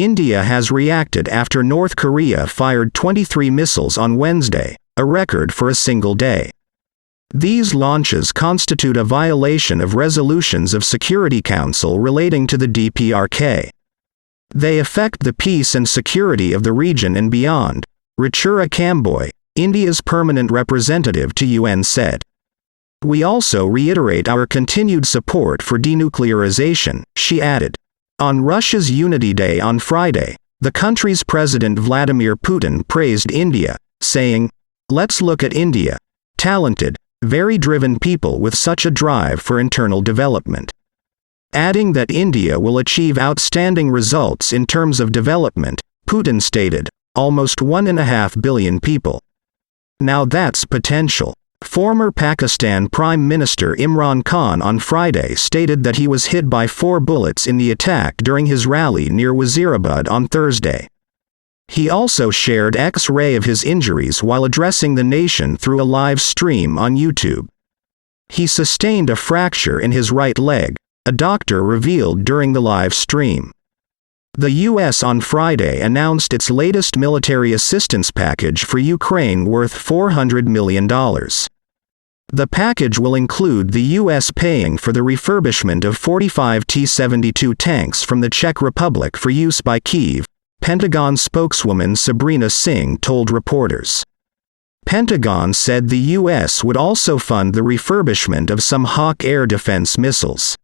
India has reacted after North Korea fired 23 missiles on Wednesday, a record for a single day. These launches constitute a violation of resolutions of Security Council relating to the DPRK. They affect the peace and security of the region and beyond, Ruchira Kamboi, India's permanent representative to UN said. We also reiterate our continued support for denuclearization, she added. On Russia's Unity Day on Friday, the country's President Vladimir Putin praised India, saying, "Let's look at India. Talented, very driven people with such a drive for internal development." Adding that India will achieve outstanding results in terms of development, Putin stated, almost 1.5 billion people. Now that's potential. Former Pakistan Prime Minister Imran Khan on Friday stated that he was hit by 4 bullets in the attack during his rally near Wazirabad on Thursday. He also shared X-ray of his injuries while addressing the nation through a live stream on YouTube. He sustained a fracture in his right leg, a doctor revealed during the live stream. The U.S. on Friday announced its latest military assistance package for Ukraine worth $400 million. The package will include the U.S. paying for the refurbishment of 45 T-72 tanks from the Czech Republic for use by Kyiv, Pentagon spokeswoman Sabrina Singh told reporters. Pentagon said the U.S. would also fund the refurbishment of some Hawk air defense missiles.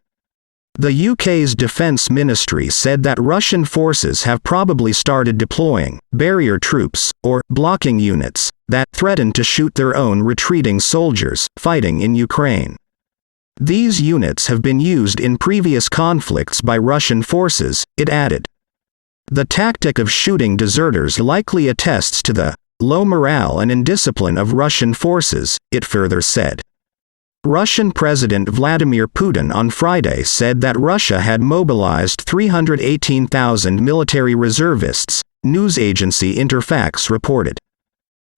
The UK's Defence Ministry said that Russian forces have probably started deploying barrier troops, or blocking units, that threaten to shoot their own retreating soldiers fighting in Ukraine. These units have been used in previous conflicts by Russian forces, it added. The tactic of shooting deserters likely attests to the low morale and indiscipline of Russian forces, it further said. Russian President Vladimir Putin on Friday said that Russia had mobilized 318,000 military reservists, news agency Interfax reported.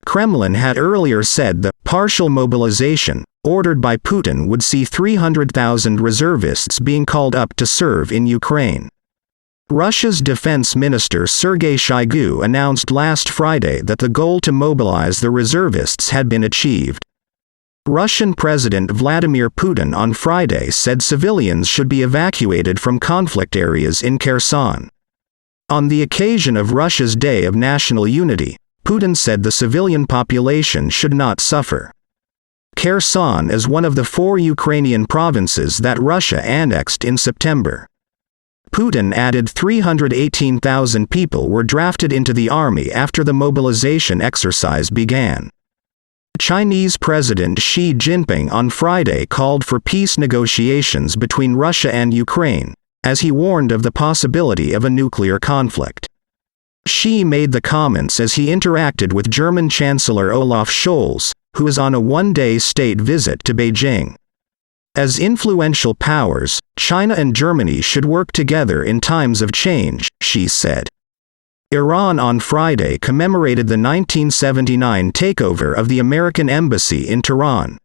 Kremlin had earlier said the partial mobilization, ordered by Putin, would see 300,000 reservists being called up to serve in Ukraine. Russia's defense minister Sergei Shoigu announced last Friday that the goal to mobilize the reservists had been achieved. Russian President Vladimir Putin on Friday said civilians should be evacuated from conflict areas in Kherson. On the occasion of Russia's Day of National Unity, Putin said the civilian population should not suffer. Kherson is one of the 4 Ukrainian provinces that Russia annexed in September. Putin added 318,000 people were drafted into the army after the mobilization exercise began. Chinese President Xi Jinping on Friday called for peace negotiations between Russia and Ukraine, as he warned of the possibility of a nuclear conflict. Xi made the comments as he interacted with German Chancellor Olaf Scholz, who is on a one-day state visit to Beijing. As influential powers, China and Germany should work together in times of change, Xi said. Iran on Friday commemorated the 1979 takeover of the American embassy in Tehran.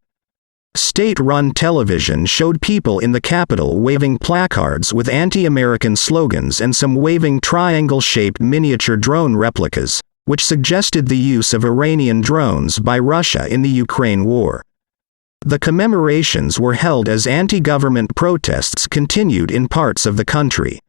State-run television showed people in the capital waving placards with anti-American slogans and some waving triangle-shaped miniature drone replicas, which suggested the use of Iranian drones by Russia in the Ukraine war. The commemorations were held as anti-government protests continued in parts of the country.